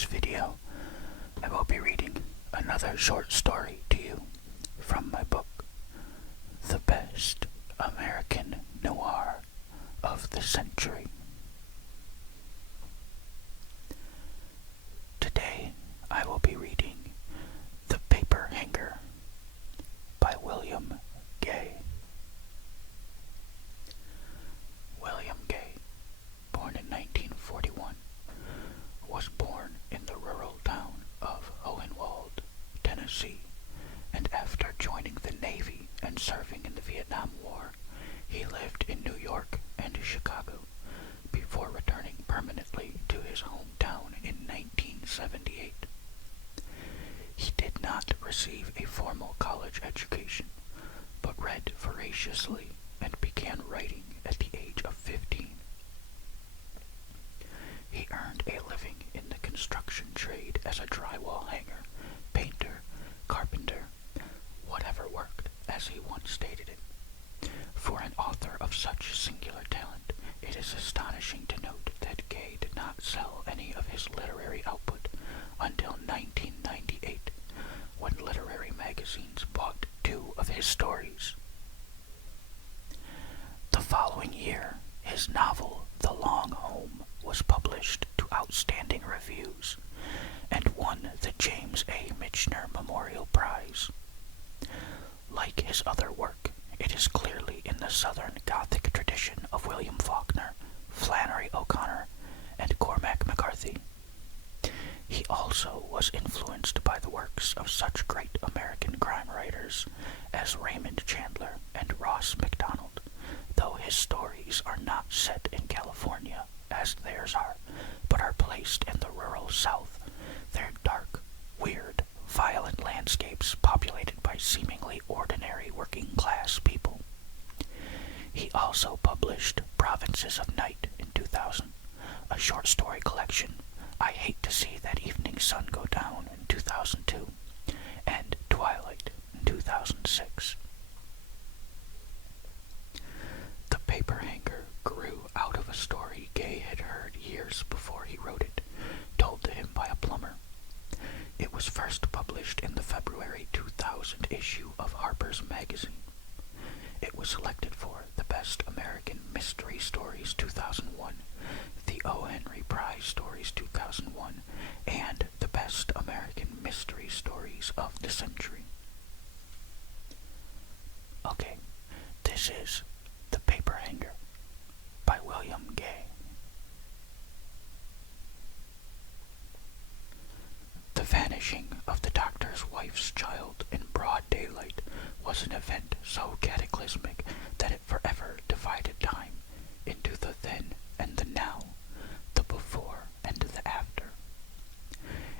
this video, I will be reading another short story to you from my book, The Best American Noir of the Century. Today, I will be reading The Paper Hanger by William Gay. William Gay, born in 1941, was born in the rural town of Hohenwald, Tennessee, and after joining the Navy and serving in the Vietnam War, he lived in New York and Chicago before returning permanently to his hometown in 1978. He did not receive a formal college education, but read voraciously and began writing at the age of 15. He earned a living in the construction trade as a drywall hanger, painter, carpenter, whatever worked, as he once stated it. For an author of such singular talent, it is astonishing to note that Gay did not sell any of his literary output until 1998, when literary magazines bought 2 of his stories. The following year, his novel, The Long Home, was published to outstanding reviews and won the James A. Michener Memorial Prize. Like his other work, it is clearly in the Southern Gothic tradition of William Faulkner, Flannery O'Connor, and Cormac McCarthy. He also was influenced by the works of such great American crime writers as Raymond Chandler and Ross MacDonald, though his stories are not set in California, as theirs are, but are placed in the rural South, their dark, weird, violent landscapes populated by seemingly ordinary working-class people. He also published Provinces of Night in 2000, a short story collection, I Hate to See That Evening Sun Go Down in 2002, and Twilight in 2006. The Paper Hanger grew out of a story Gay had heard years before he wrote it, told to him by a plumber. It was first published in the February 2000 issue of Harper's Magazine. It was selected for the Best American Mystery Stories 2001, the O. Henry Prize Stories 2001, and the Best American Mystery Stories of the Century. Okay, this is The Paper Hanger by William Gay. The vanishing of the doctor's wife's child in broad daylight was an event so cataclysmic that it forever divided time into the then and the now, the before and the after.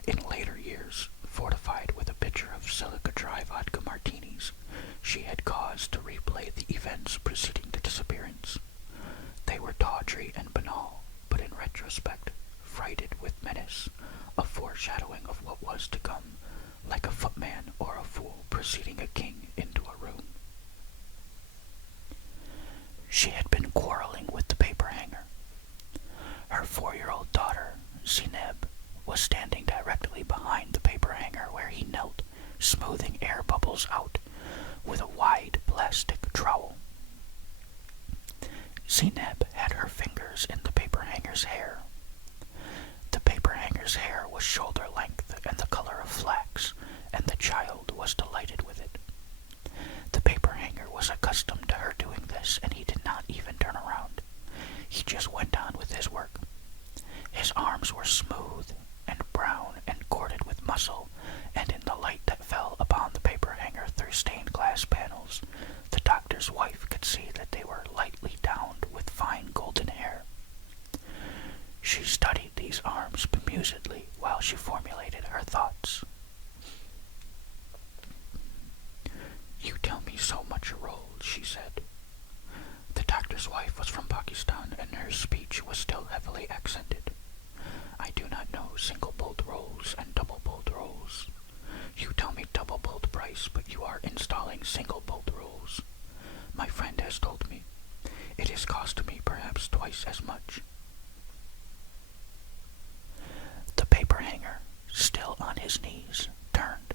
In later years, fortified with a pitcher of silica dry vodka martinis, she had cause to replay the events preceding the disappearance. They were tawdry and banal, but in retrospect, freighted with menace, a foreshadowing of what was to come, like a footman or a fool preceding a king into a room. She had been quarreling with the paper hanger. Her 4-year-old daughter, Zineb, was standing directly behind the paper hanger where he knelt, smoothing air bubbles out with a wide plastic trowel. Zineb had her fingers in the paper hanger's hair. The paper hanger's hair was shoulder length and the color of flax, and the child was delighted with it. The paper hanger was accustomed to her doing this, and he did not even turn around. He just went on with his work. His arms were smooth and brown and corded with muscle, and in the light that fell upon the paper hanger through stained glass panels, the doctor's wife could see that they were lightly downed with fine golden hair. She studied these arms bemusedly while she formulated her thoughts. "You tell me so much a roll," she said. The doctor's wife was from Pakistan, and her speech was still heavily accented. "I do not know single-bolt rolls and double-bolt rolls. You tell me double-bolt price, but you are installing single-bolt rolls. My friend has told me. It has cost me perhaps twice as much." The paper hanger his knees, turned.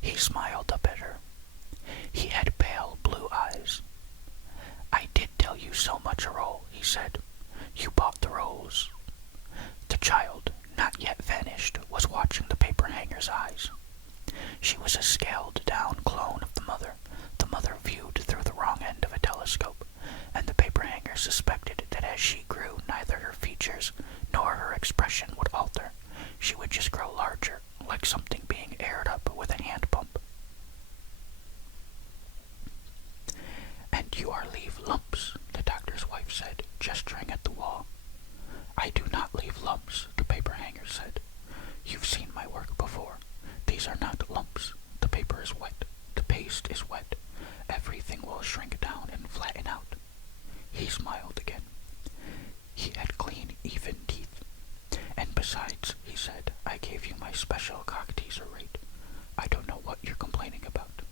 He smiled up at her. He had pale blue eyes. "I did tell you so much a roll," he said. "You bought the rolls." The child, not yet vanished, was watching the paper hanger's eyes. She was a scaled-down clone of the mother viewed through the wrong end of a telescope, and the paper hanger suspected that as she grew, neither her features nor her expression would alter. She would just grow larger, like something being aired up with a hand pump. "And you are leave lumps," the doctor's wife said, gesturing at the wall. "I do not leave lumps," the paper hanger said. "You've seen my work before. These are not lumps. The paper is wet. The paste is wet. Everything will shrink down and flatten out." He smiled again. He had clean, even teeth. "And besides," he said, "I gave you my special cock teaser rate. I don't know what you're complaining about."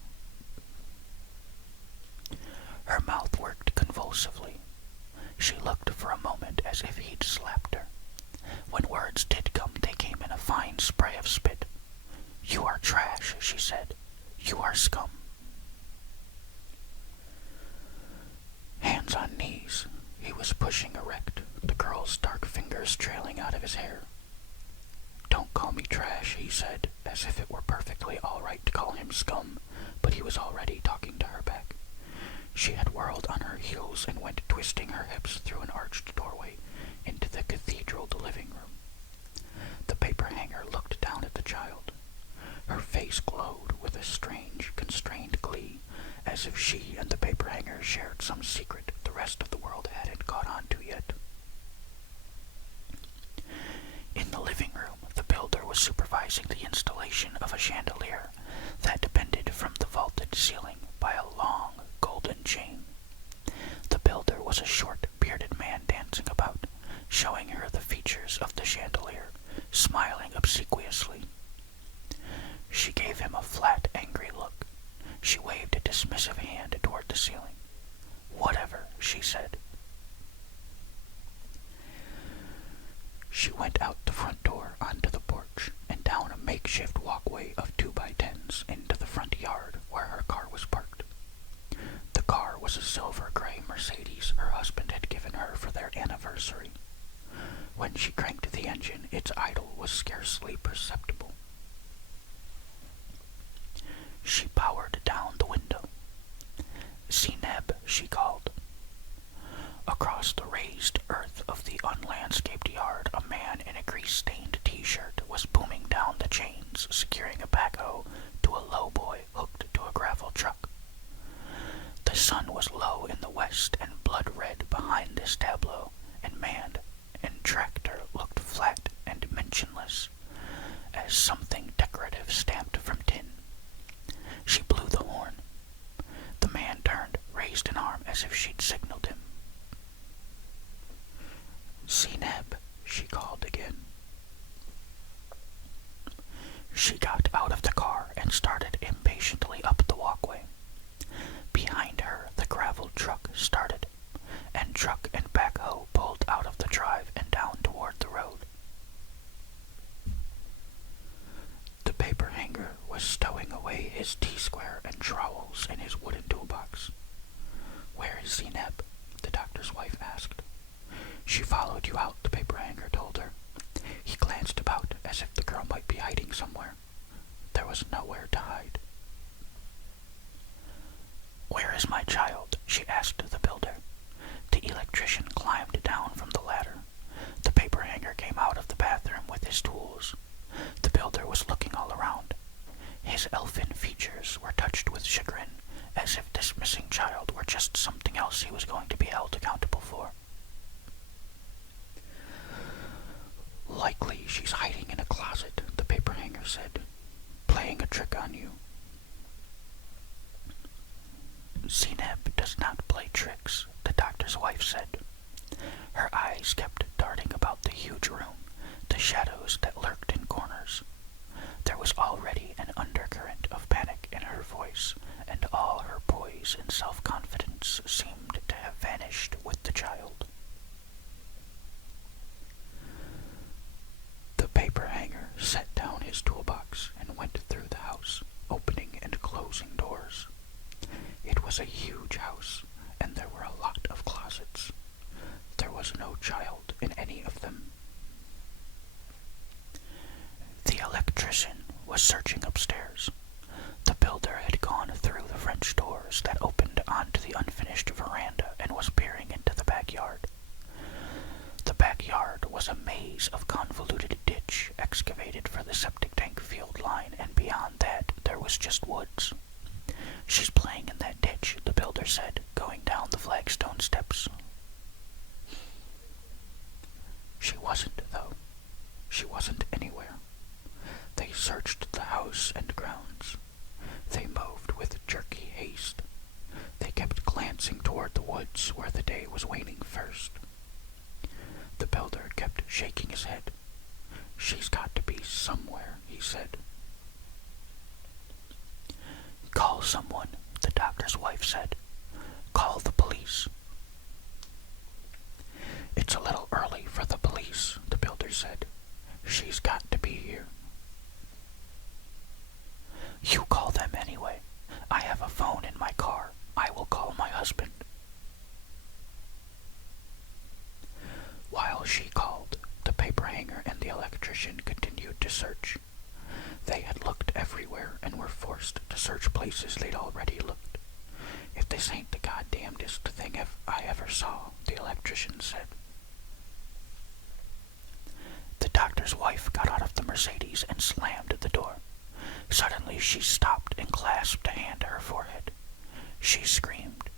Her mouth worked convulsively. She looked for a moment as if he'd slapped her. When words did come, they came in a fine spray of spit. "You are trash," she said. "You are scum." Hands on knees, he was pushing erect, the girl's dark fingers trailing out of his hair. "Don't call me trash," he said, as if it were perfectly all right to call him scum, but he was already talking to her back. She had whirled on her heels and went twisting her hips through an arched doorway into the cathedral living room. The paper hanger looked down at the child. Her face glowed with a strange, constrained glee, as if she and the paper hanger shared some secret the rest of the world hadn't caught on to yet. In the living room, the builder was supervising the installation of a chandelier that depended from the vaulted ceiling by a long, golden chain. The builder was a short, bearded man dancing about, showing her the features of the chandelier, smiling obsequiously. She gave him a flat, angry look. She waved a dismissive hand toward the ceiling. "Whatever," she said. She went out the front door onto the porch and down a makeshift walkway of 2x10s into the front yard where her car was parked. The car was a silver-gray Mercedes her husband had given her for their anniversary. When she cranked the engine, its idle was scarcely perceptible. She powered down the window. "Zineb," she called. Across the raised earth of the unlandscaped yard, a man in a grease-stained t-shirt was booming down the chains, securing a backhoe to a lowboy hooked to a gravel truck. The sun was low in the west and blood-red behind this tableau, and man and tractor looked flat and dimensionless, as something decorative stamped from tin. She blew the horn. The man turned, raised an arm as if she'd signaled him. "Zineb," she called again. She got out of the car and started impatiently up the walkway. Behind her, the gravel truck started, and truck and backhoe pulled out of the drive and down toward the road. The paper hanger was stowing away his T-square and trowels in his wooden toolbox. "Where is Zineb?" the doctor's wife asked. "She followed you out," the paper hanger told her. He glanced about as if the girl might be hiding somewhere. There was nowhere to hide. "Where is my child?" she asked the builder. The electrician climbed down from the ladder. The paper hanger came out of the bathroom with his tools. The builder was looking all around. His elfin features were touched with chagrin, as if this missing child were just something else he was going to be held accountable for. "Likely she's hiding in a closet," the paper hanger said, "playing a trick on you." "Zineb does not play tricks," the doctor's wife said. Her eyes kept darting about the huge room, the shadows that lurked in corners. There was already an undercurrent of panic in her voice, and all her poise and self-confidence seemed to have vanished with the child. The paper hanger set down his toolbox was a huge house, and there were a lot of closets. There was no child in any of them. The electrician was searching upstairs. The builder had gone through the French doors that opened onto the unfinished veranda and was peering into the backyard. The backyard was a maze of convoluted ditch excavated for the septic tank field line, and beyond that there was just woods. "She's playing in that ditch," the builder said, going down the flagstone steps. She wasn't, though. She wasn't anywhere. They searched the house and grounds. They moved with jerky haste. They kept glancing toward the woods where the day was waning first. The builder kept shaking his head. "She's got to be somewhere," he said. "Call someone," the doctor's wife said. "Call the police." "It's a little early for the police," the builder said. "She's got to be here." "You call them anyway. I have a phone in my car. I will call my husband." While she called, the paper hanger and the electrician continued to search. They had looked everywhere and were forced to search places they'd already looked. "If this ain't the goddamnedest thing I ever saw," the electrician said. The doctor's wife got out of the Mercedes and slammed the door. Suddenly she stopped and clasped a hand to her forehead. She screamed.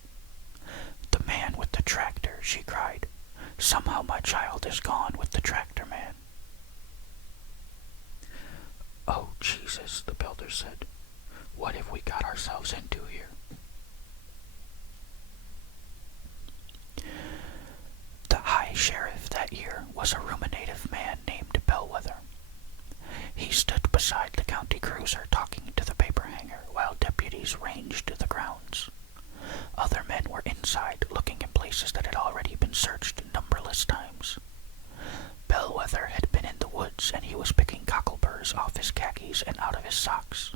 "The man with the tractor," she cried. "Somehow my child is gone with the tractor man." "Oh, Jesus," the builder said. "What have we got ourselves into here?" The high sheriff that year was a ruminative man named Bellwether. He stood beside the county cruiser talking to the paper hanger while deputies ranged the grounds. Other men were inside looking in places that had already been searched numberless times. Bellwether had been in the woods, and he was picking cockleburrs off his khakis and out of his socks.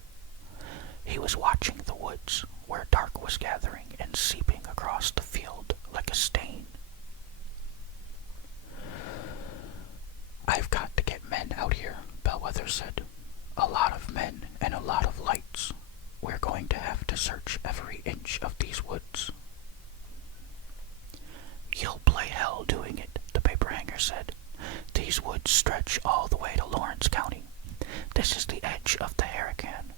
He was watching the woods, where dark was gathering and seeping across the field like a stain. "I've got to get men out here," Bellwether said. "A lot of men and a lot of lights. We're going to have to search every inch of these woods." "You'll play hell doing it," the paper hanger said. "These woods stretch all the way to Lawrence County. This is the edge of the Hurricane.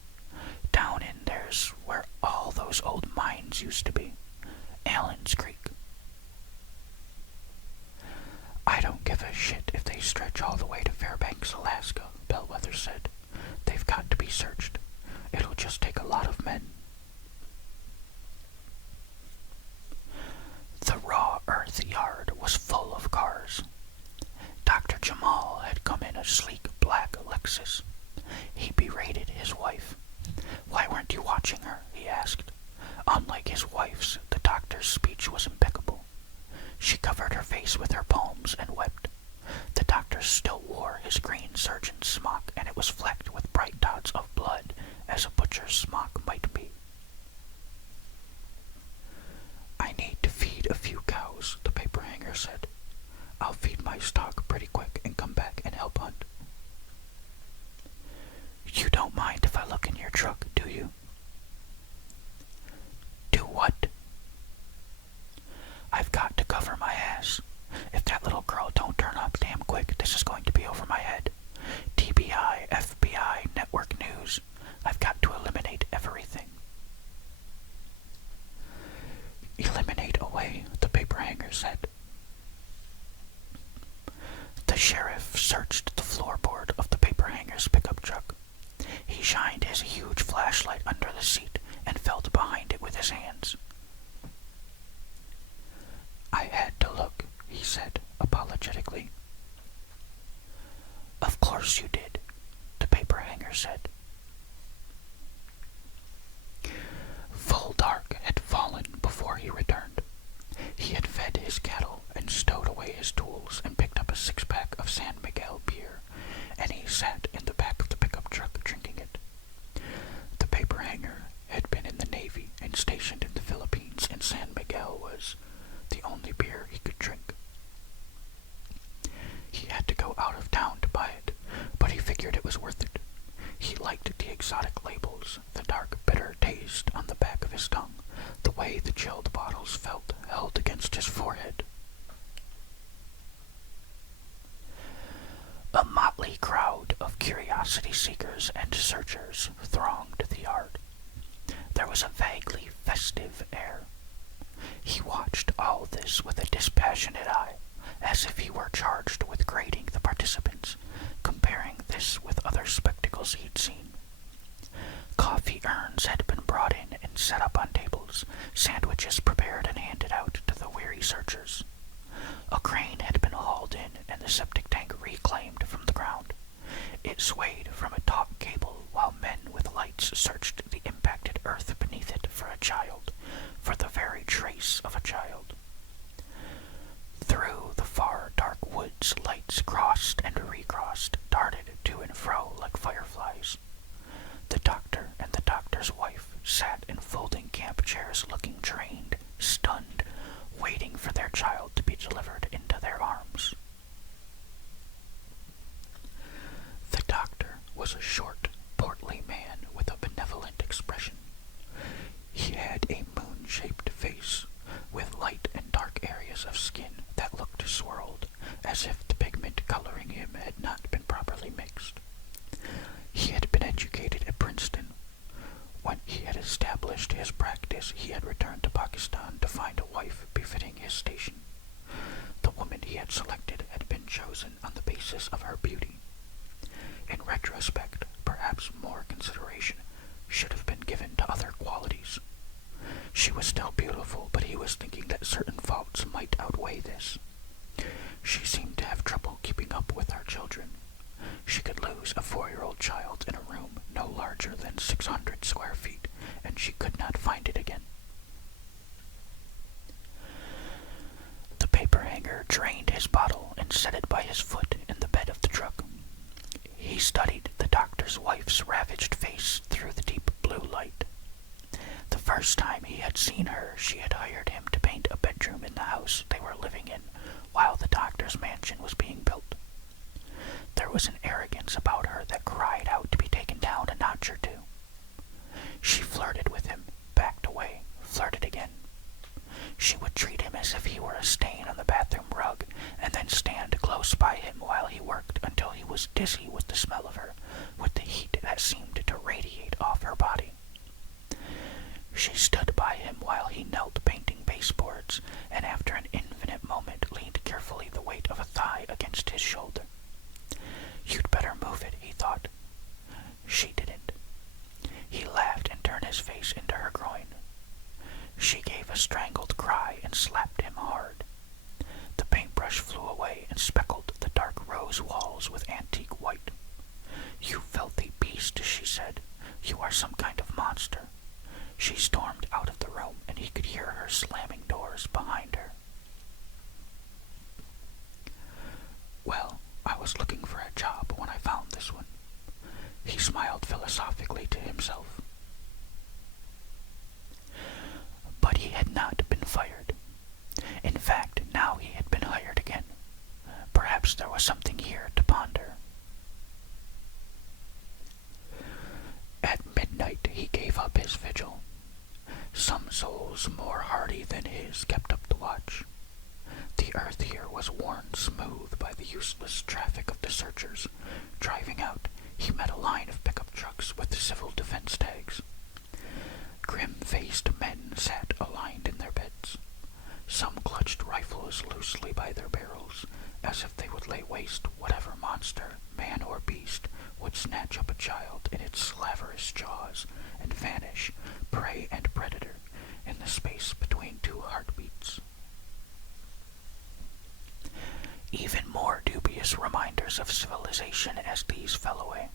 Down in there's where all those old mines used to be. Allen's Creek." "I don't give a shit if they stretch all the way to Fairbanks, Alaska," Bellwether said. "They've got to be searched. It'll just take a lot of men." The raw earth yard was full of cars. Dr. Jamal had come in a sleek black Lexus. He berated his wife. "Why weren't you watching her?" he asked. Unlike his wife's, the doctor's speech was impeccable. She covered her face with her palms and wept. The doctor still wore his green surgeon's smock, and it was flecked with bright dots of blood, as a butcher's smock might be. "I need to feed a few cows," the paper hanger said. "I'll feed my stock pretty quick and come back and help hunt." "You don't mind if I look in your truck, do you?" "Do what?" "I've got to cover my ass. If that little girl don't turn up damn quick, this is going to be over my head. TBI, FBI, network news. I've got to eliminate everything." "Eliminate away," the paper hanger said. The sheriff searched the floorboard of the paper hanger's pickup truck. He shined his huge flashlight under the seat and felt behind it with his hands. "I had to look," he said apologetically. "Of course you did," the paper hanger said. Full dark had fallen before he returned. He had fed his cattle and stowed away his tools and picked up a six-pack of San Miguel beer, and he sat in the back of the pickup truck drinking it. The paper hanger had been man in the Navy and stationed in the Philippines, and San Miguel was the only beer he could drink. He had to go out of town to buy it, but he figured it was worth it. He liked the exotic labels, the dark, bitter taste on the back of his tongue, the way the chilled bottles felt held against his forehead. A motley crowd of curiosity seekers and searchers thronged the yard. There was a vaguely festive air. He watched all this with a dispassionate eye, as if he were charged with grading the participants, comparing this with other spectacles he'd seen. Coffee urns had been brought in and set up on tables, sandwiches prepared and handed out to the weary searchers. A crane had been hauled in and the septic tank reclaimed from the ground. It swayed from a taut cable while men with lights searched the impacted earth beneath it for a child, for the very trace of a child. Through the far dark woods, lights crossed and recrossed, darted to and fro like fireflies. The doctor and the doctor's wife sat in folding camp chairs, looking drained, stunned, waiting for their child to be delivered into their arms. The doctor was a short, portly man with a benevolent expression. He had a moon-shaped face, with light and dark areas of skin that looked swirled, as if the pigment coloring him had not been properly mixed. He had been educated at Princeton. When he had established his practice, he had returned to Pakistan to find a wife befitting his station. The woman he had selected had been chosen on the basis of her beauty. In retrospect, perhaps more consideration should have been given to other qualities. She was still beautiful, but he was thinking that certain faults might outweigh this. She seemed to have trouble keeping up with our children. She could lose a 4-year-old child in a room no larger than 600 square feet, and she could not find it again. The paper hanger drained his bottle and set it by his foot in the bed of the truck. He studied the doctor's wife's ravaged face through the deep blue light. The first time he had seen her, she had hired him to paint a bedroom in the house they were living in while the doctor's mansion was being built. There was an arrogance about her that cried out to be taken down a notch or two. She flirted with him, backed away, flirted again. She would treat him as if he were a stain on the bathroom rug, and then stand close by him while he worked until he was dizzy with the smell of her, with the heat that seemed to radiate off her body. She stood by him while he knelt painting baseboards, and after an infinite moment leaned carefully the weight of a thigh against his shoulder. You'd better move it, he thought. She didn't. He laughed and turned his face into her groin. She gave a strangled cry and slapped him hard. The paintbrush flew away and speckled the dark rose walls with antique white. You filthy beast, she said. You are some kind of monster. She stormed out of the room, and he could hear her slamming doors behind her. Well, I was looking for a job when I found this one. He smiled philosophically to himself. But he had not been fired. In fact, now he had been hired again. Perhaps there was something here to ponder. At midnight he gave up his vigil. Some souls more hardy than his kept up the watch. The earth here was worn smooth by the useless traffic of the searchers. Driving out, he met a line of pickup trucks with civil defense tags. Grim-faced men sat aligned in their beds. Some clutched rifles loosely by their barrels, as if they would lay waste whatever monster, man or beast, would snatch up a child in its slaverous jaws and vanish, prey and predator, in the space between two heartbeats. Even more dubious reminders of civilization as these fell away.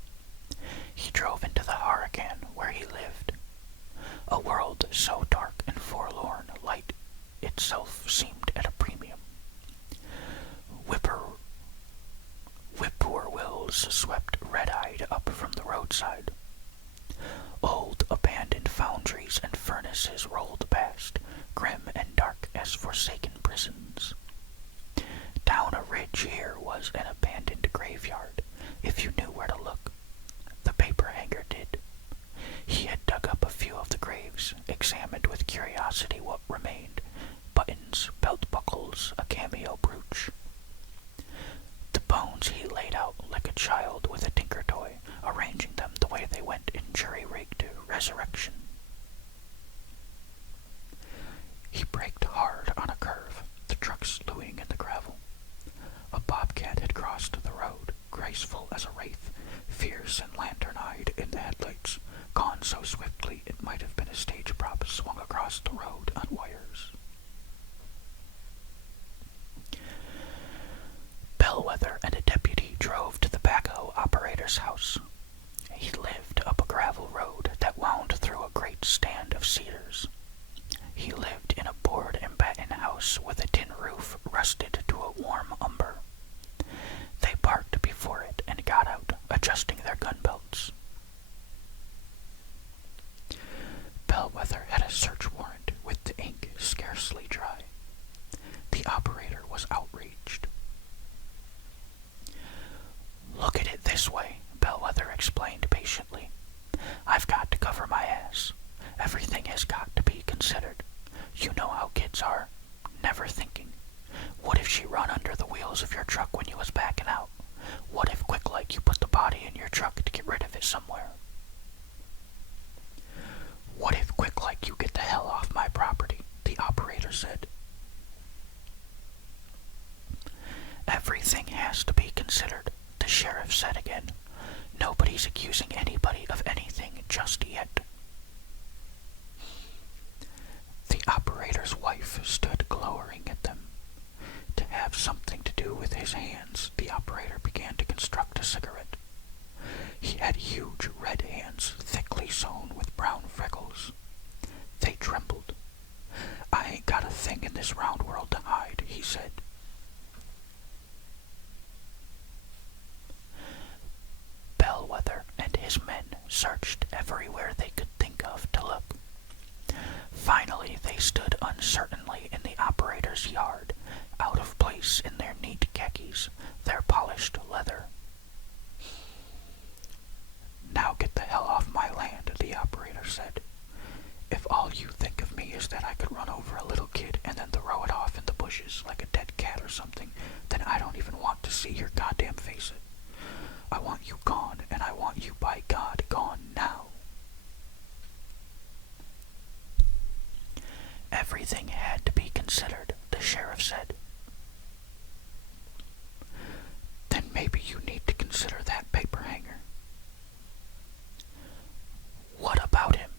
He drove into the Hurricane where he lived. A world so dark and forlorn, light itself seemed at a premium. Whippoorwills swept red-eyed up from the roadside. Old abandoned foundries and forsaken prisons. Down a ridge here was an abandoned graveyard, if you knew where to look. The paper hanger did. He had dug up a few of the graves, examined with curiosity what remained: buttons, belt buckles, a cameo brooch. The bones he laid out like a child with a tinker toy, arranging them the way they went in jury-rigged resurrection. He braked hard on a curve, the truck slewing in the gravel. A bobcat had crossed the road, graceful as a wraith, fierce and lantern-eyed in the headlights, gone so swiftly it might have been a stage prop swung across the road on wires. Bellwether and a deputy drove to the backhoe operator's house. He lived up a gravel road that wound through a great stand of cedars. He lived in a board and batten house with a tin roof rusted to a warm umber. They parked before it and got out, adjusting their gun belts. Bellwether had a search warrant with the ink scarcely dry. The operator was outraged. "Look at it this way," Bellwether explained patiently. "I've got to cover my ass. Everything has got to be considered. You know how kids are, never thinking. What if she run under the wheels of your truck when you was backing out? What if quick like you put the body in your truck to get rid of it somewhere? What if quick like you get the hell off my property?" the operator said. "Everything has to be considered," the sheriff said again. "Nobody's accusing anybody of anything just yet." The operator's wife stood glowering at them. To have something to do with his hands, the operator began to construct a cigarette. He had huge red hands, thickly sewn with brown freckles. They trembled. "I ain't got a thing in this round world to hide," he said. Bellwether and his men searched everywhere they could think of to look. Finally, they stood uncertainly in the operator's yard, out of place in their neat khakis, their polished leather. "Now get the hell off my land," the operator said. "If all you think of me is that I could run over a little kid and then throw it off in the bushes like a dead cat or something, then I don't even want to see your goddamn face. I want you gone, and I want you, by God, gone now." Everything had to be considered, the sheriff said. "Then maybe you need to consider that paper hanger." "What about him?"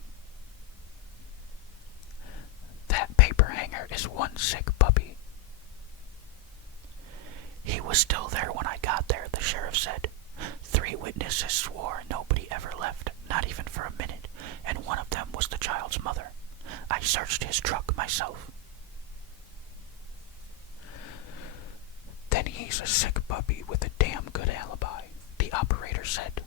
"That paper hanger is one sick puppy." "He was still there when I got there," the sheriff said. 3 witnesses swore nobody ever left, not even for a minute, and one of them was the child's mother. I searched his truck myself." "Then he's a sick puppy with a damn good alibi," the operator said.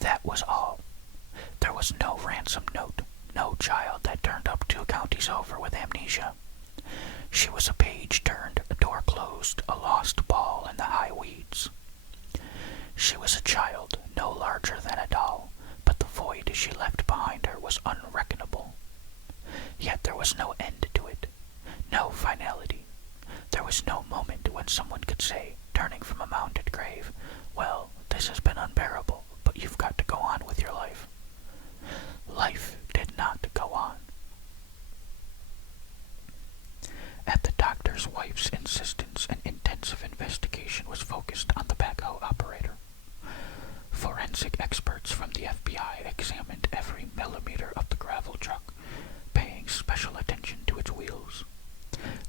That was all. There was no ransom note, no child that turned up 2 counties over with amnesia. She was a page turned, a door closed, a lost ball in the high weeds. She was a child, no larger than a doll, but the void she left behind her was unreckonable. Yet there was no end to it, no finality. There was no moment when someone could say, turning from a mounded grave, "Well, this has been unbearable, but you've got to go on with your life." Life did not go on. At the doctor's wife's insistence, an intensive investigation was focused on the backhoe operator. Forensic experts from the FBI examined every millimeter of the gravel truck, paying special attention to its wheels.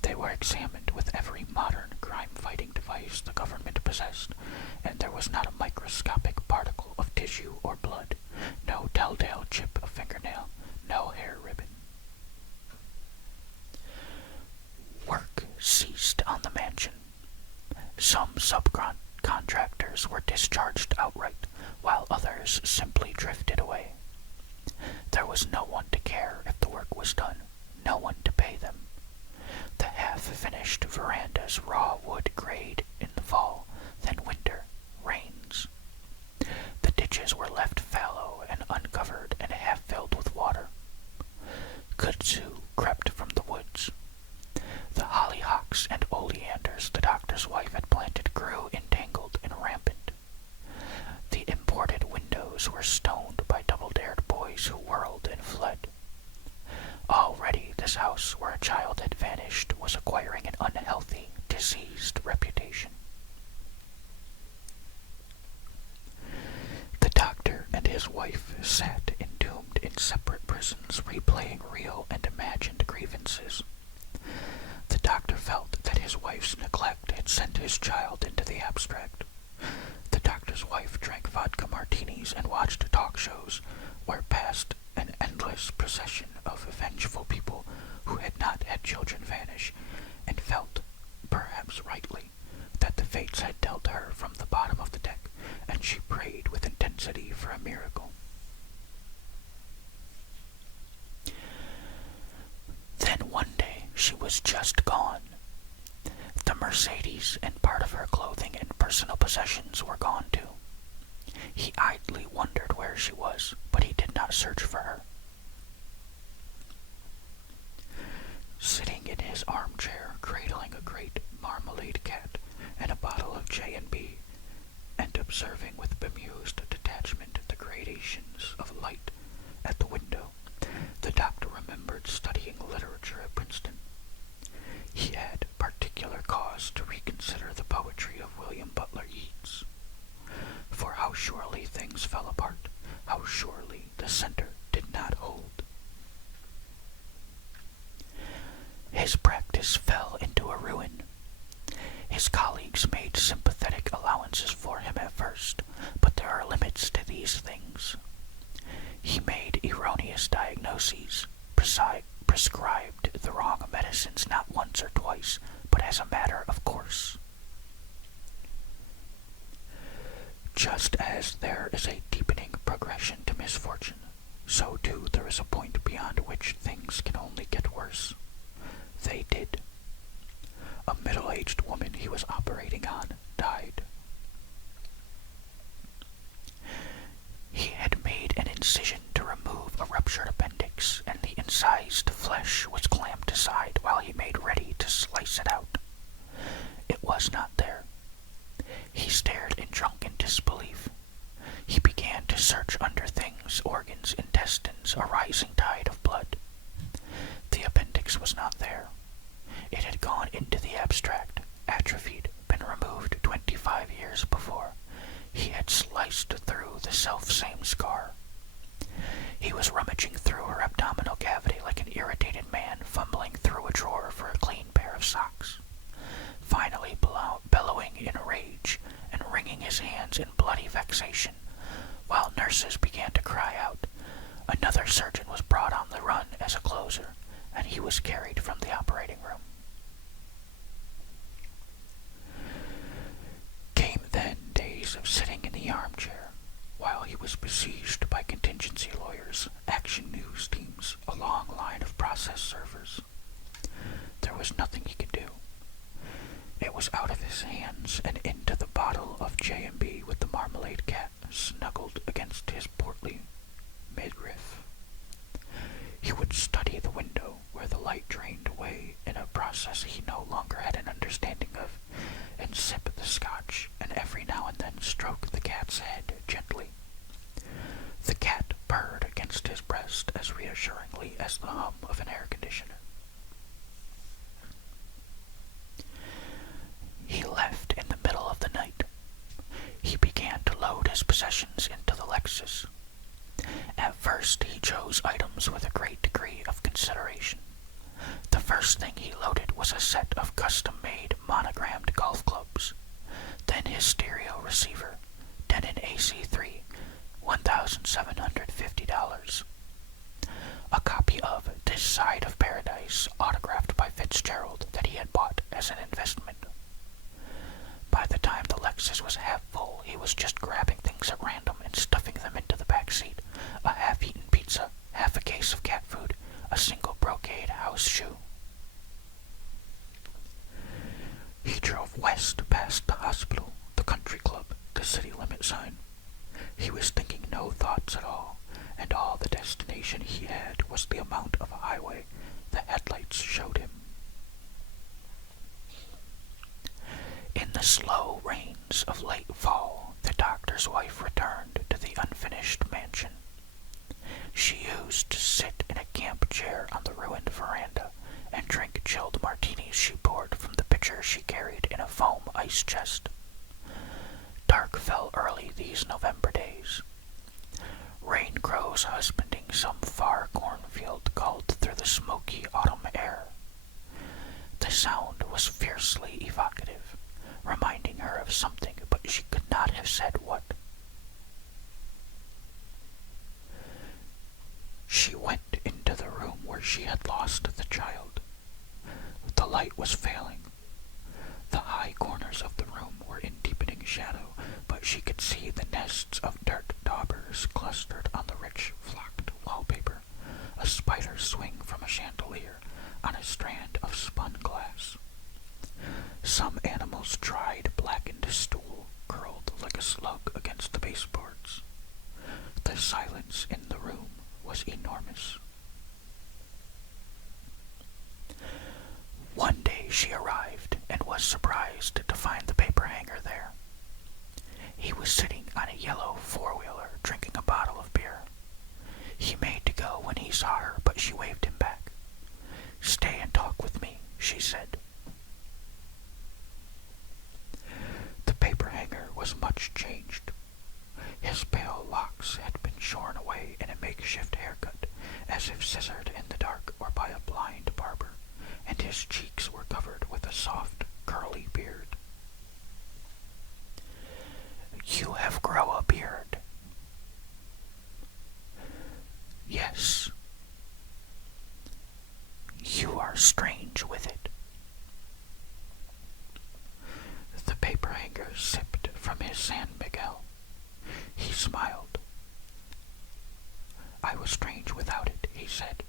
They were examined with every modern crime-fighting device the government possessed, and there was not a microscopic particle of tissue or blood, no There was no one to care if the work was done, no one to pay them. The half-finished veranda's raw wood grayed in the fall, then winter, rains. The ditches were left fallow and uncovered and half filled with water. Kudzu crept from the woods. The hollyhocks and oleanders the doctor's wife had planted grew entangled and rampant. The imported windows were stoned by double-dared boys who whirled and fled. Already this house where a child had vanished was acquiring an unhealthy, diseased reputation. The doctor and his wife sat entombed in separate prisons, replaying real and imagined grievances. The doctor felt that his wife's neglect had sent his child into the abstract. The doctor's wife drank vodka martinis and watched talk shows where passed an endless procession of vengeful people who had not had children vanish, and felt, perhaps rightly, that the fates had dealt her from the bottom of the deck, and she prayed with intensity for a miracle. Then one day she was just gone. The Mercedes and part of her clothing and personal possessions were gone too. He idly wondered where she was, but he did not search for her. Sitting in his armchair, cradling a great marmalade cat and a bottle of J&B, and observing with bemused detachment the gradations of light at the window, the doctor remembered studying literature at Princeton. He had particular cause to reconsider the poetry of William Butler Yeats. For how surely things fell apart, how surely the center did not hold. His practice fell into a ruin. His colleagues made sympathetic allowances for him at first, but there are limits to these things. He made erroneous diagnoses, prescribed the wrong medicines not once or twice, but as a matter of course. Just as there is a deepening progression to misfortune, so too there is a point beyond which things can only get worse. They did. A middle-aged woman he was operating on died. He had made an incision to remove a ruptured appendix, and the incised flesh was clamped aside while he made ready to slice it out. It was not there. He stared in drunken disbelief. He began to search under things, organs, intestines, a rising tide of blood. The appendix was not there. It had gone into the abstract, atrophied, been removed 25 years before. He had sliced through the self-same scar. He was rummaging through her abdominal cavity like an irritated man fumbling through a drawer for a clean pair of socks. Finally bellowing in rage and wringing his hands in bloody vexation, while nurses began to cry out. Another surgeon was brought on the run as a closer, and he was carried from the operating room. Came then days of sitting in the armchair, while he was besieged by contingency lawyers, action news teams, a long line of process servers. There was nothing he could do. It was out of his hands and into the bottle of J&B with the marmalade cat snuggled against his portly midriff. He would study the window where the light drained away in a process he no longer had an understanding of, and sip the scotch, and every now and then stroke the cat's head gently. The cat purred against his breast as reassuringly as the hum of an air conditioner. He left in the middle of the night. He began to load his possessions into the Lexus. At first he chose items with a great degree of consideration. The first thing he loaded was a set of custom-made monogrammed golf clubs, then his stereo receiver, Denon AC3, $1,750. A copy of This Side of Paradise, autographed by Fitzgerald, that he had bought as an investment. By the time the Lexus was half full, he was just grabbing things at random and stuffing them into the back seat. A half-eaten pizza, half information he had was the amount of highway the headlights showed him. In the slow rains of late fall, the doctor's wife returned to the unfinished mansion. She used to sit in a camp chair on the ruined veranda and drink chilled martinis she poured from the pitcher she carried in a foam ice chest. Dark fell early these November days. Rain crows husbanding some far cornfield called through the smoky autumn air. The sound was fiercely evocative, reminding her of something, but she could not have said what. She went into the room where she had lost the child. The light was failing. The high corners of the room were in deepening shadow, but she could see the nests of dirt daubers clustered on the rich flocked wallpaper, a spider swing from a chandelier on a strand of spun glass. Some animal's dried, blackened stool curled like a slug against the baseboards. The silence in the room was enormous. One day she arrived and was surprised to find the paper hanger there. He was sitting on a yellow four-wheeler drinking a bottle of beer. He made to go when he saw her, but she waved him back. "Stay and talk with me," she said. The paper hanger was much changed. His pale locks had been shorn away in a makeshift haircut, as if scissored in the dark or by a blind barber, and his cheeks were covered with a soft, curly beard. "You have grown a beard." "Yes." "You are strange with it." The paper hanger sipped from his San Miguel. He smiled. "I was strange without it," he said.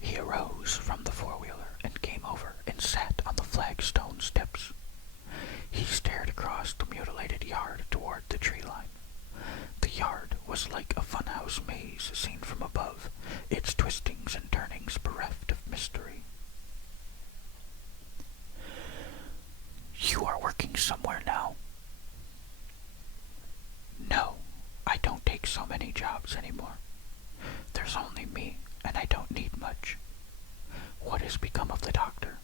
He arose from the four-wheeler and came over and sat on the flagstone steps. He stared across the mutilated yard toward the tree line. The yard was like a funhouse maze seen from above, its twistings and turnings bereft of mystery. "You are working somewhere now?" "No, I don't take so many jobs anymore. There's only me, and I don't need much. What has become of the doctor?"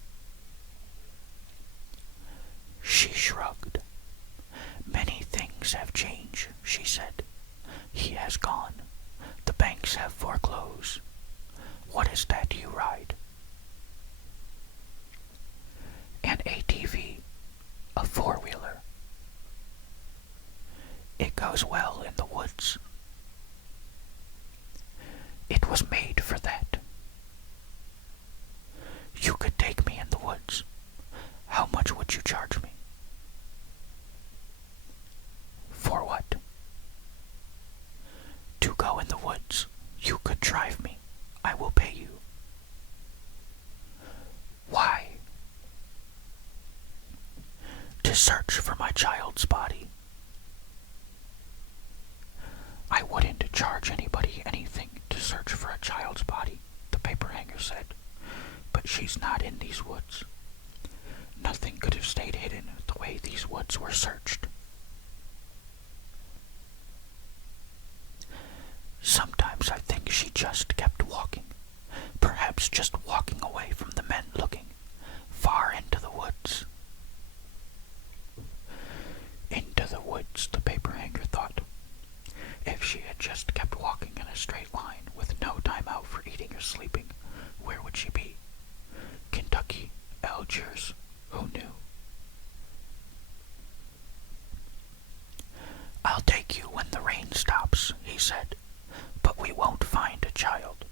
She shrugged. "Many things have changed," she said. "He has gone. The banks have foreclosed. What is that you ride?" "An ATV, a four-wheeler. It goes well in the woods." "It was made for that." "You could take me in the woods. How much would you charge me?" "For what?" "To go in the woods. You could drive me. I will pay you." "Why?" "To search for my child's body." "I wouldn't charge anybody anything to search for a child's body," the paper hanger said. "But she's not in these woods. Nothing could have stayed hidden the way these woods were searched." Sometimes I think she just kept walking, perhaps just walking away from the men looking, far into the woods. Into the woods, the paper hanger thought. If she had just kept walking in a straight line with no time out for eating or sleeping, where would she be? Kentucky, Algiers, who knew? "I'll take you when the rain stops," he said, "but we won't find a child."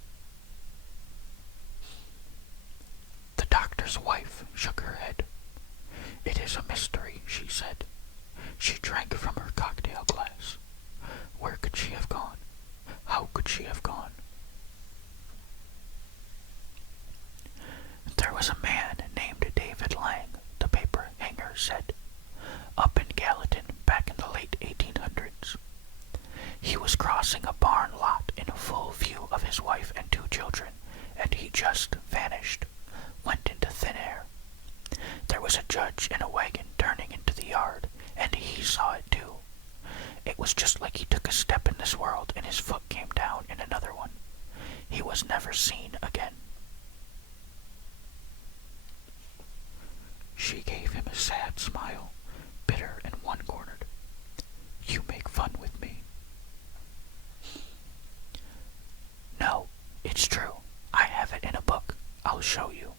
The doctor's wife shook her head. "It is a mystery," she said. She drank from her cocktail glass. Where could she have gone? How could she have gone? "There was a man named David Lang," the paper hanger said, "up in Gallatin back in the late 1800s. He was crossing a barn lot in full view children, and he just vanished, went into thin air. There was a judge in a wagon turning into the yard, and he saw it too. It was just like he took a step in this world and his foot came down in another one. He was never seen again. She gave him a sad smile, bitter and one-cornered. You make fun with me. No, it's true. I have it in a book. I'll show you.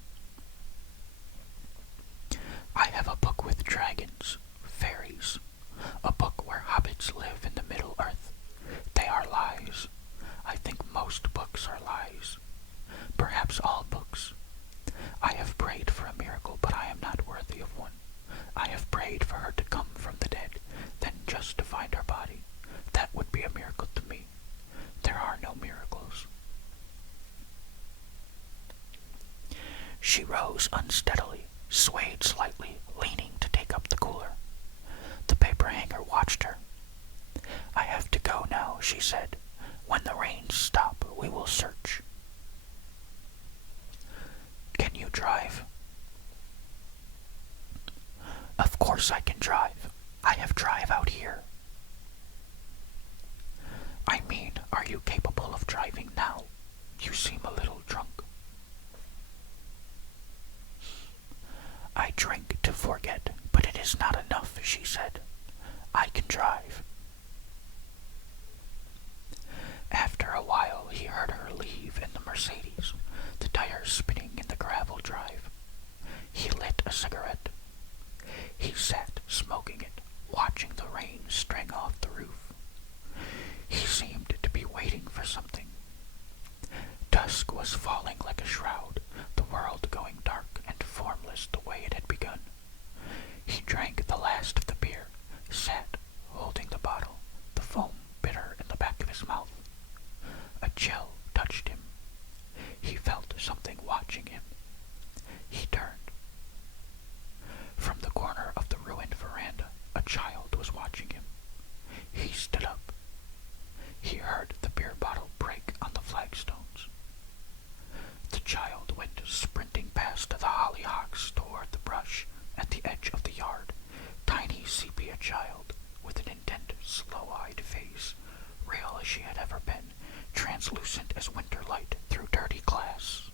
I have a book with dragons, fairies, a book where hobbits live in the Middle Earth. They are lies. I think most books are lies. Perhaps all books. I have prayed for a miracle, but I am not worthy of one. I have prayed for her to come from the dead, then just to find her body. That would be a miracle to me. There are no miracles. She rose unsteadily, swayed slightly, leaning to take up the cooler. The paper hanger watched her. I have to go now, she said. When the rains stop, we will search. Can you drive? Of course I can drive. I have drive out here. I mean, are you capable of driving now? You seem a little drunk. I drink to forget, but it is not enough, she said. I can drive. After a while, he heard her leave in the Mercedes, the tires spinning in the gravel drive. He lit a cigarette. He sat smoking it, watching the rain string off the roof. He seemed to be waiting for something. Dusk was falling like a shroud, the world going dark and formless the way it had begun. He drank the last of the beer, sat holding the bottle, the foam bitter in the back of his mouth. A chill touched him. He felt something watching him. He turned. From the corner of the ruined veranda, a child was watching him. He stood up. He heard the beer bottle break on the flagstones. The child went sprinting past the hollyhocks toward the brush at the edge of the yard. Tiny sepia child, with an intent, slow-eyed face, real as she had ever been, translucent as winter light through dirty glass.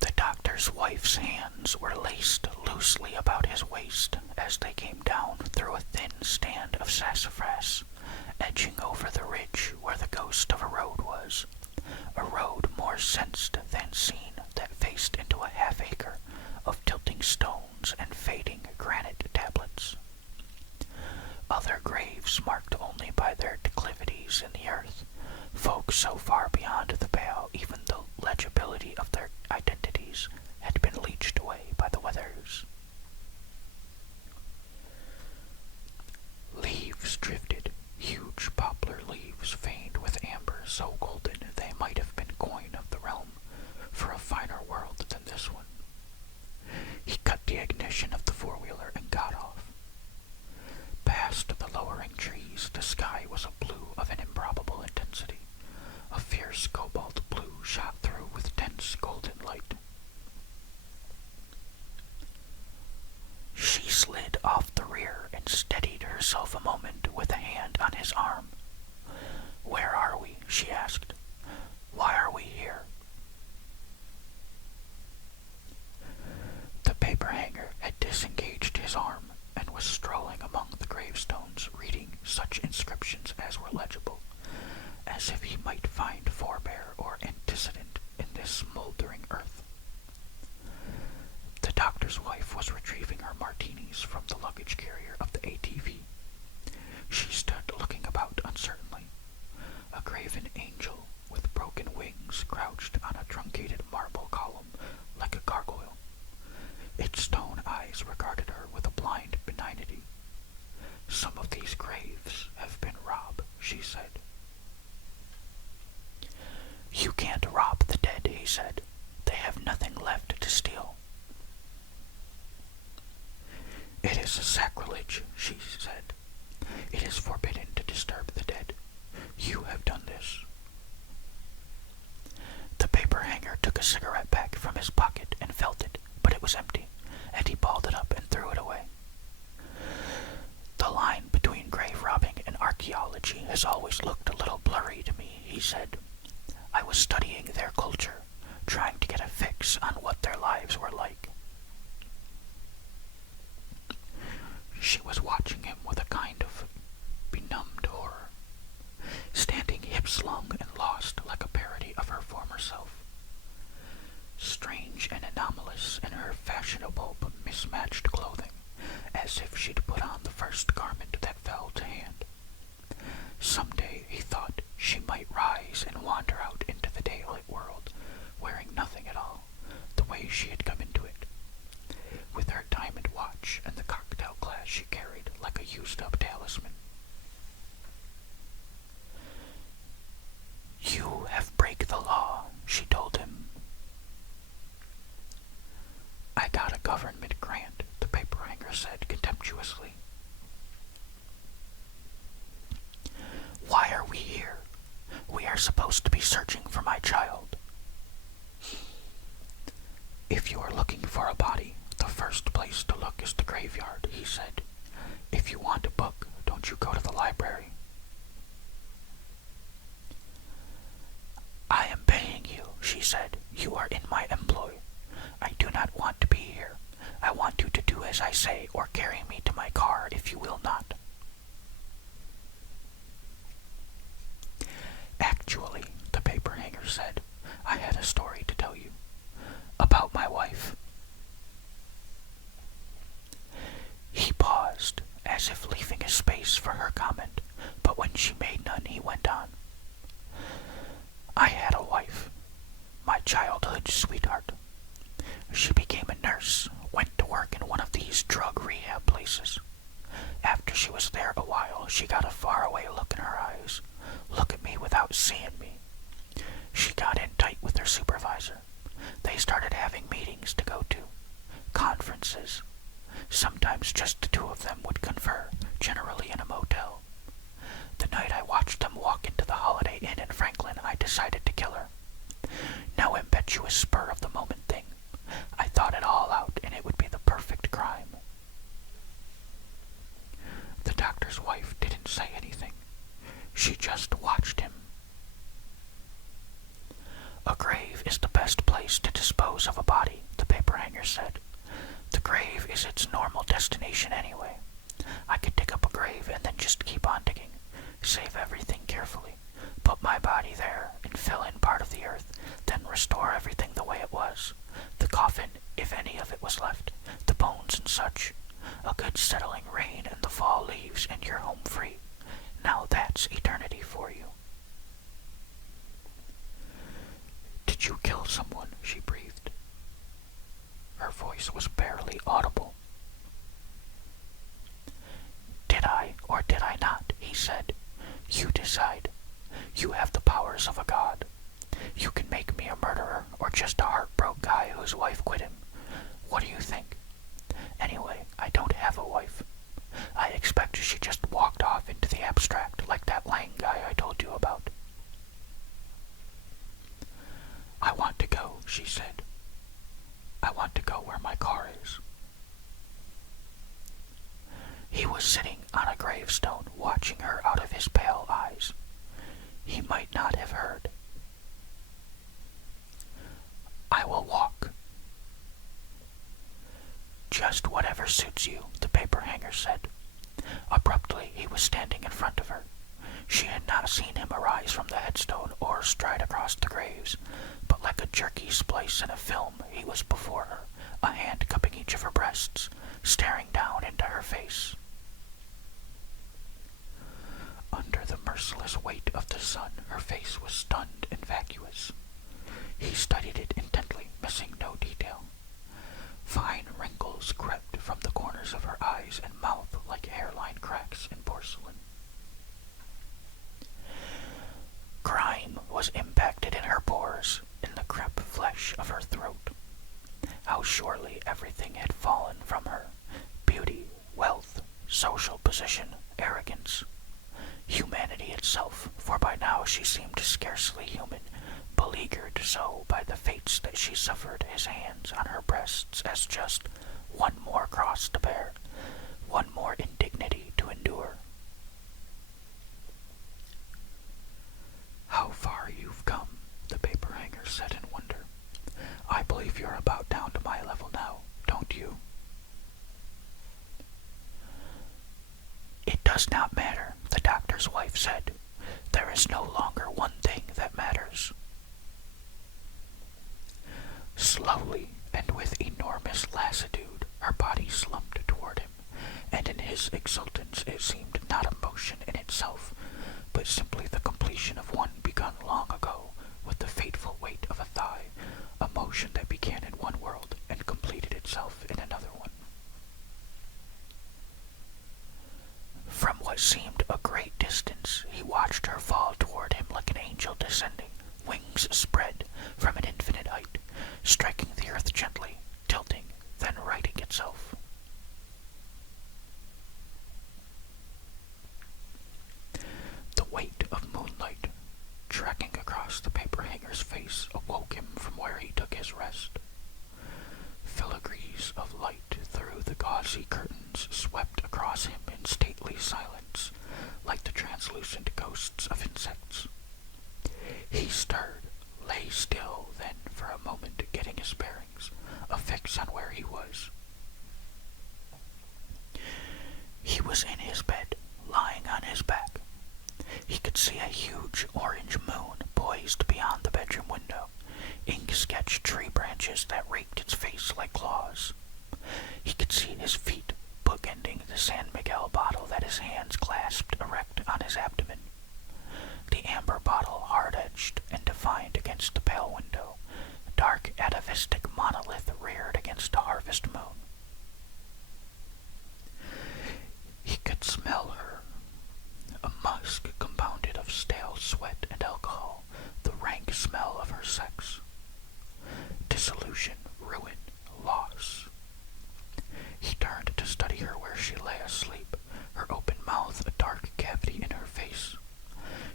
The doctor's wife's hands were laced loosely about his waist as they came down through a thin stand of sassafras, edging over the ridge where the ghost of a road was, a road more sensed than seen that faced into a half-acre of tilting stones and fading granite tablets. Other graves marked only by their declivities in the earth, folk so far beyond the pale even the legibility of their identities had been leached away by the weathers. Leaves drifted, huge poplar leaves veined with amber so golden they might have been coin of the realm for a finer world than this one. He cut the ignition of the four-wheeler and got off. Past the lowering trees, the sky was a blue of an improbable intensity. A fierce cobalt blue shot through with dense golden light. She slid off the rear and steadied herself a moment with a hand on his arm. Where are we? She asked. Why are we here? The paper hanger had disengaged his arm and was strolling among the gravestones, reading such inscriptions as were legible, as if he might find forebear or antecedent in this smoldering earth. The doctor's wife was retrieving her martinis from the luggage carrier of the ATV. She stood looking about uncertainly. A graven angel with broken wings crouched on a truncated marble column like a gargoyle. Its stone eyes regarded her with a blind benignity. Some of these graves have been robbed, she said. You can't rob the dead, he said. They have nothing left to steal. It is a sacrilege, she said. It is forbidden Sociology has always looked a little blurry to me, he said. I was studying their culture, trying to get a fix on what their lives were like. She was watching him with a kind of benumbed horror, standing hips-long and lost like a parody of her former self. Strange and anomalous in her fashionable but mismatched clothing, as if she'd put on the first garment that fell to hand. Someday, he thought, she might rise and wander out into the daylit world, wearing nothing at all, the way she had come into it, with her diamond watch and the cocktail glass she carried like a used-up talisman. You have break the law, she told him. I got a government grant, the paper hanger said contemptuously. Why are we here? We are supposed to be searching for my child. If you are looking for a body, the first place to look is the graveyard, he said. If you want a book, don't you go to the library? I am paying you, she said. You are in my employ. I do not want to be here. I want you to do as I say, or carry me to my car if you will not. Actually, the paper hanger said, I had a story to tell you. About my wife. He paused, as if leaving a space for her comment, but when she made none, he went on. I had a wife, my childhood sweetheart. She became a nurse, went to work in one of these drug rehab places. After she was there a while, she got a faraway look in her eyes, look at me without seeing me. She got in tight with her supervisor. They started having meetings to go to, conferences. Sometimes just the two of them would confer, generally in a motel. The night I watched them walk into the Holiday Inn in Franklin, I decided to kill her. No impetuous spur-of-the-moment thing. I thought it all out, and it would be the perfect crime. The doctor's wife didn't say anything. She just watched him. A grave is the best place to dispose of a body, the paper hanger said. The grave is its normal destination anyway. I could dig up a grave and then just keep on digging, save everything carefully, put my body there and fill in part of the earth, then restore everything the way it was. The coffin, if any of it was left, the bones and such. A good settling rain and the fall leaves and you're home free. Now that's eternity for you. Did you kill someone? She breathed. Her voice was barely audible. Did I or did I not? He said. You decide. You have the powers of a god. You can make me a murderer or just a heartbroken guy whose wife quit him. What do you think? Anyway, I don't have a wife. I expect she just walked off into the abstract like that Lang guy I told you about. I want to go, she said. I want to go where my car is. He was sitting on a gravestone, watching her out of his pale eyes. He might not have heard. I will walk. Just whatever suits you, the paper hanger said. Abruptly, he was standing in front of her. She had not seen him arise from the headstone or stride across the graves, but like a jerky splice in a film, he was before her, a hand cupping each of her breasts, staring down into her face. Under the merciless weight of the sun, her face was stunned and vacuous. He studied it intently, missing no detail. Fine wrinkles crept from the corners of her eyes and mouth like hairline cracks in porcelain. Crime was impacted in her pores, in the crepe flesh of her throat. How surely everything had fallen from her. Beauty, wealth, social position, arrogance. Humanity itself, for by now she seemed scarcely human, beleaguered so by the fates that she suffered his hands on her breasts as just one more cross to bear, one more indignity to endure. does not matter, the doctor's wife said. There is no longer one thing that matters. Slowly and with enormous lassitude, her body slumped toward him, and in his exultance it seemed not a motion in itself, but simply the completion of one begun long ago with the fateful weight of a thigh, a motion that began in one world and completed itself in another one. From what seemed a great distance, he watched her fall toward him like an angel descending, wings spread, from an infinite height, striking the earth gently, tilting, then righting itself. The weight of moonlight, tracking across the paper hanger's face, awoke him from where he took his rest. Filigrees of light through the gauzy curtains swept across him in stately silence, like the translucent ghosts of insects. He stirred, lay still, then for a moment getting his bearings, a fix on where he was. He was in his bed, lying on his back. He could see a huge orange moon poised beyond the bedroom window, ink-sketched tree branches that raked its face like claws. He could see his feet bookending the San Miguel bottle that his hands clasped erect on his abdomen. The amber bottle hard-edged and defined against the pale window, dark atavistic monolith reared against a harvest moon. He could smell her, a musk compounded of stale sweat and alcohol, the rank smell of her sex. Disillusion, ruin, loss. He turned to study her where she lay asleep, her open mouth a dark cavity in her face.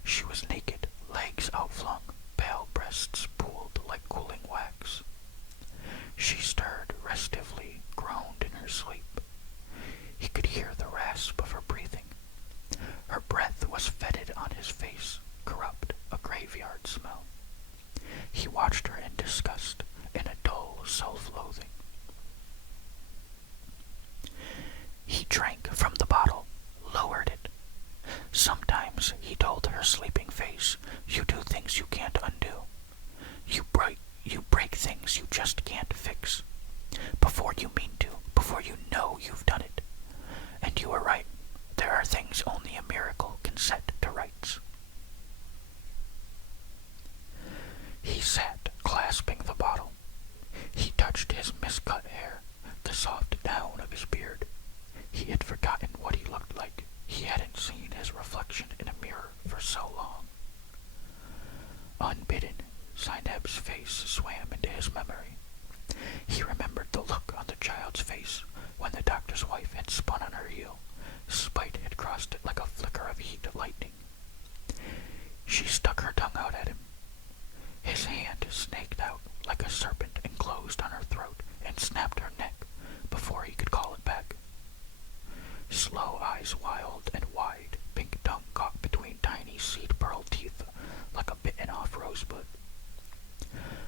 She was naked, legs outflung, pale breasts pooled like cooling wax. She stirred restively, groaned in her sleep. He could hear the rasp of her breathing. Her breath was fetid on his face, corrupt, a graveyard smell. He watched her in disgust, in a dull self-loathing. He drank from the bottle, lowered it. Sometimes, he told her sleeping face, you do things you can't undo. You break things you just can't fix. Before you mean to, before you know you've done it. And you were right. There are things only a miracle can set to rights. He sat, clasping the bottle. He touched his miscut hair, the soft down of his beard. He had forgotten what he looked like. He hadn't seen his reflection in a mirror for so long. Unbidden, Zainab's face swam into his memory. He remembered the look on the child's face when the doctor's wife had spun on her heel. Spite had crossed it like a flicker of heat lightning. She stuck her tongue out at him. His hand snaked out like a serpent enclosed on her throat and snapped her neck before he could call it back. Slow eyes wild and wide, pink tongue caught between tiny seed pearl teeth like a bitten-off rosebud.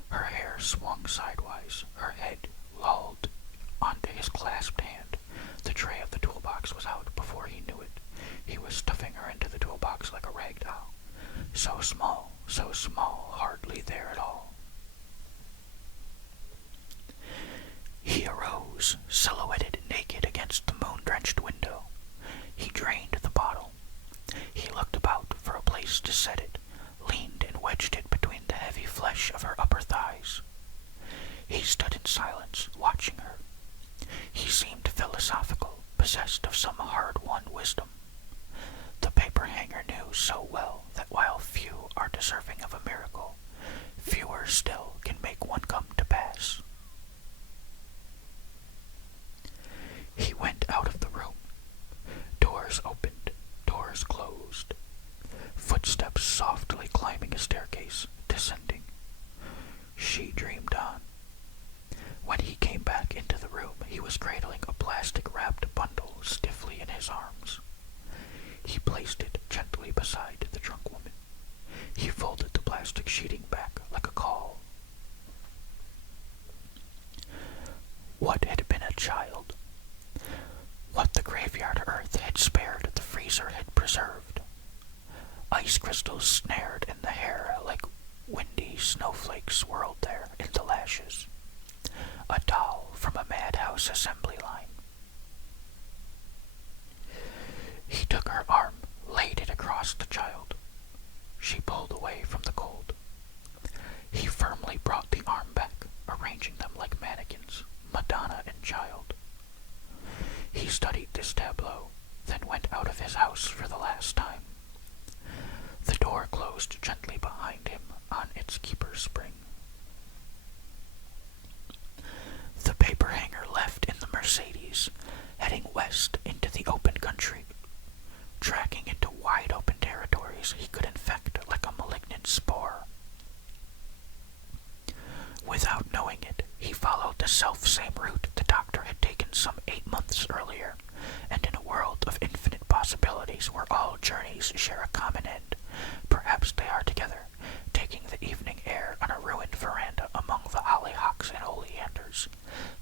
Her hair swung sidewise, her head lolled onto his clasped hand. The tray of the toolbox was out before he knew it. He was stuffing her into the toolbox like a rag doll. So small, hardly there at all. He arose, silhouetted naked against the moon-drenched window. He drained the bottle. He looked about for a place to set it, leaned and wedged it between the heavy flesh of her upper thighs. He stood in silence, watching her. He seemed philosophical, possessed of some hard-won wisdom. The paper hanger knew so well that while few are deserving of a miracle, fewer still can make one come to pass. He went out of the room. Doors opened, doors closed. Footsteps softly climbing a staircase, descending. She dreamed on. When he came back into the room, he was cradling a plastic-wrapped bundle stiffly in his arms. He placed it gently beside the drunk woman. He folded the plastic sheeting back like a caul. What had been a child? What the graveyard earth had spared the freezing laser had preserved. Ice crystals snared in the hair like windy snowflakes swirled there in the lashes. A doll from a madhouse assembly line. He took her arm, laid it across the child. She pulled away from the cold. He firmly brought the arm back, arranging them like mannequins, Madonna and child. He studied this tableau, then went out of his house for the last time. The door closed gently behind him on its keeper spring. The paper hanger left in the Mercedes, heading west into the open country, tracking into wide open territories he could infect like a malignant spore. Without knowing it, he followed the self-same route the doctor had taken some 8 months earlier, and in a world of infinite possibilities where all journeys share a common end, perhaps they are together, taking the evening air on a ruined veranda among the hollyhocks and oleanders,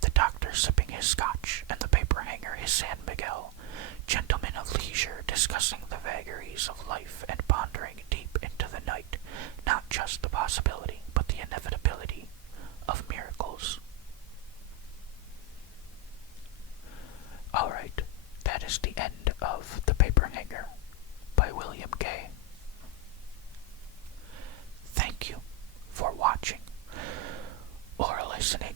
the doctor sipping his scotch and the paper hanger his San Miguel, gentlemen of leisure discussing the vagaries of life and pondering deep into the night, not just the possibility, but the inevitability of miracles. Alright, that is the end of The Paper Hanger by William Gay. Thank you for watching or listening.